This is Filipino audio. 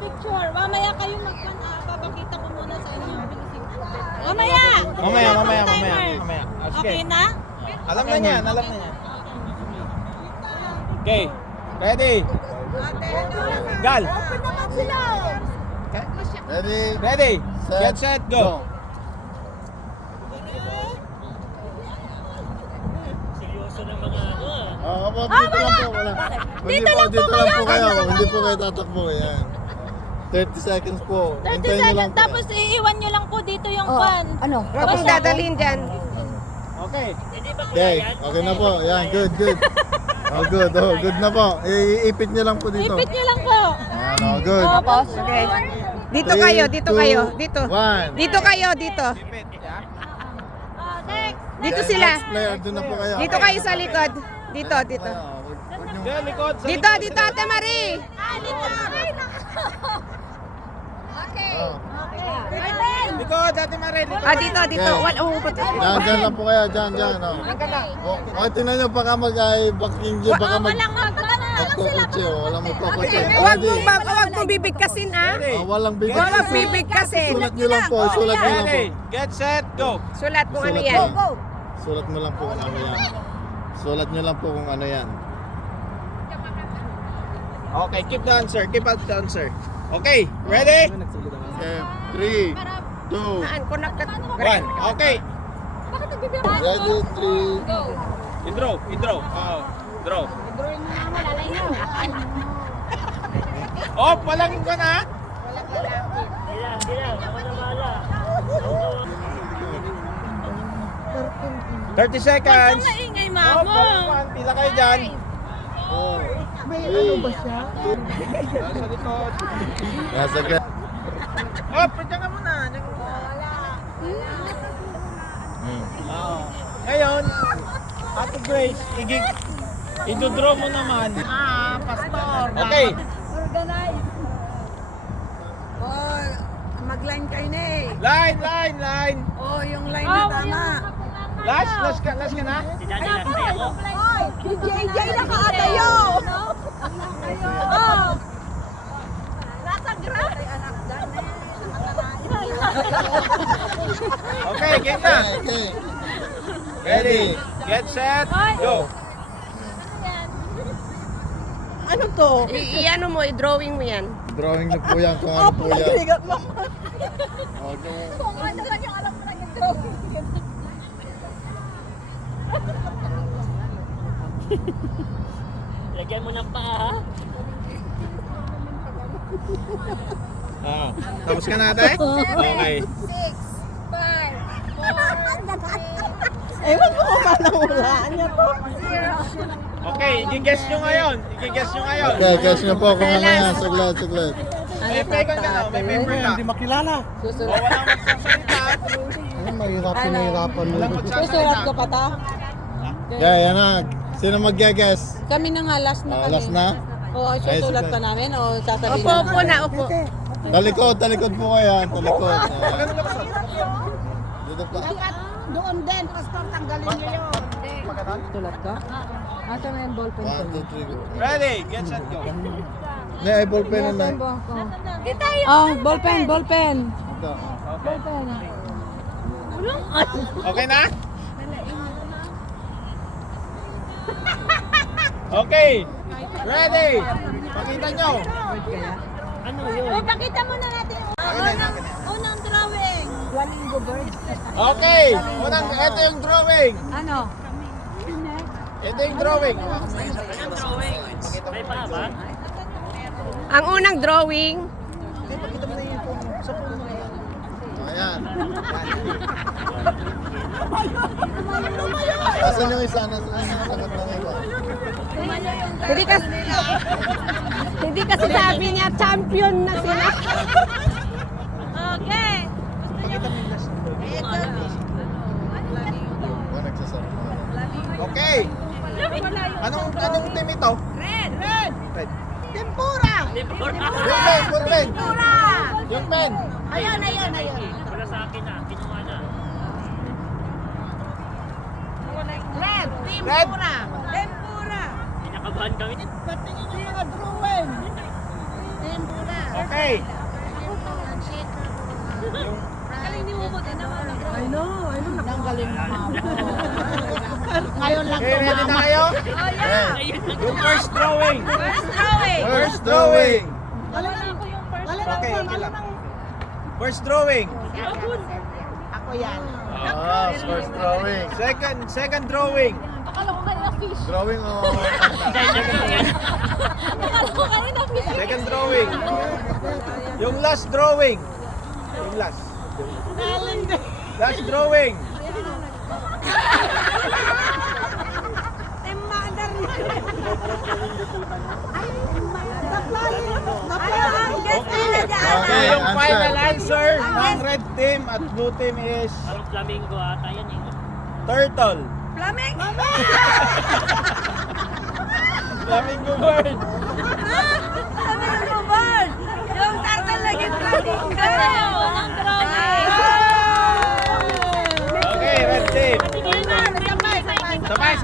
picture. Mamaya kayo papakita ko muna sa inyo. Mamaya. Mamaya. Okay na? Alam na niyan. Okay. Ready? Gal. Open naman sila. Ready? Get set, go. Dito lang po, wala. Dito lang po kayo. Hindi po kayo tatakbo. Yan. 30 seconds po. 30 Hintayin nyo seconds. lang po. Tapos iiwan nyo lang po dito yung pan. Ano? Huwag mong dadalhin dyan. Okay. Okay na po. Yan, good. Oh, good. Oh, good na po. Iipit nyo lang po dito. Ipit nyo lang po. Yan, oh, good. Tapos, Okay. Dito 3, kayo. 2, Dito. 1. Dito kayo, dito. next. Dito sila. Next player, doon na po kayo. Dito kayo sa likod. Dito. Gal, likod. Dito, Ate Marie. Okay. Oh. Likod, Ate Marie. Likod. Dito. Okay. Diyan lang po kayo. Diyan. Oh. Okay, tingnan nyo baka mag-backing nyo. Baka Walang magkukutsi. Walang magkukutsi. Huwag mong bibigkasin, ha? Walang bibig. Huwag bibigkasin. Sulat nyo lang po. Sulat nyo lang po. Ready? Get set, go. Sulat kung ano Sulat yan. mo. Sulat mo lang po kung ano yan. Sulat nyo lang po kung ano yan. Okay, keep the answer. Keep out the answer. Okay, ready? Okay, 3, 2, Saan ko 1. Okay. ready, 3. Go. I-draw. Oh, draw. Oh, palangin ka na. 30 seconds. Ang maingay, Oh, mamo. pila kayo dyan. May ano ba siya? Nasa likod. Nasa ka. Oh, pwede ka muna. Oh. Ngayon, Ate Grace, i-draw mo naman. Pastor. Okay. Organize. Oh, mag-line kayo na eh. Line. Oh, yung line na tama. Last ka na? Oy, si JJ nakaatayo. Oh. Nasa graph. Okay, game na. Okay. Ready, get set, go. Ano to? I-ano mo, i-drawing mo yan. Drawing na po yan kung ano po yan. Bigat mo. Oh, yung- Kung ano man yung alam mo na yung drawing. Lagyan mo ng paa. Tapos ka na, ate? Okay. 6, 5, 4, Ewan ko kung paano hulaan niya to. 0. Okay, i-guess nyo ngayon. Okay, guess nyo po kung ano yan. Saglit. May paper ka na, may paper ka. Hindi makilala. Susunod. Walang magsasalita. Ano, mahirapan mo. Walang Susulat magsasalita. ko pa ta. Yeah, yan na. Sino mag-guess? Kami na nga, last na kami. Last na? Oo, susulat pa namin o sasabihin Upo na, upo. Talikod po kayo. Talikod. Dito pa. Doon din, pastor, tanggalin niyo yun. Sulat ka? Asa mo yung ballpen ko? 1, 2, 3, go. Ready, get set, go. Nay, ballpen na nay. Kita yun. Oh, ballpen. Ito. Ballpen. Okay na? Okay. Ready. Pakita nyo. Oh, pakita muna natin yung unang drawing. Flamingo bird. Okay. Ito yung drawing. Ano? Ito yung drawing. May paa ba? Ang unang drawing, Ayan. Nasaan yung isa? Nasaan yung sagot ng iba? hindi kasi sabi niya champion na sila. Okay. Ba, nagsasabi. Okay. Anong team ito? Red. Red. Tempura! Full pen. Yung pen. Ayan. Wala sa akin na. Kinuha na. Red! Red. Tempura! Kinakabahan kami. Patingin yung mga drawing! Okay. I know, nanggaling na nga. Ngayon lang Okay, ready na kayo? Yung first drawing. First drawing. Okay, okay lang. First drawing. Ako yan. Ah, first drawing. Second drawing. Drawing o... Second drawing. Yung last drawing. Yung last. Last drawing. Okay, yung answer. final answer ng red team at blue team is Parang flamingo ata yan eh. turtle. Flamingo bird. Yung turtle lagi flamingo. Okay, red team. Sabay.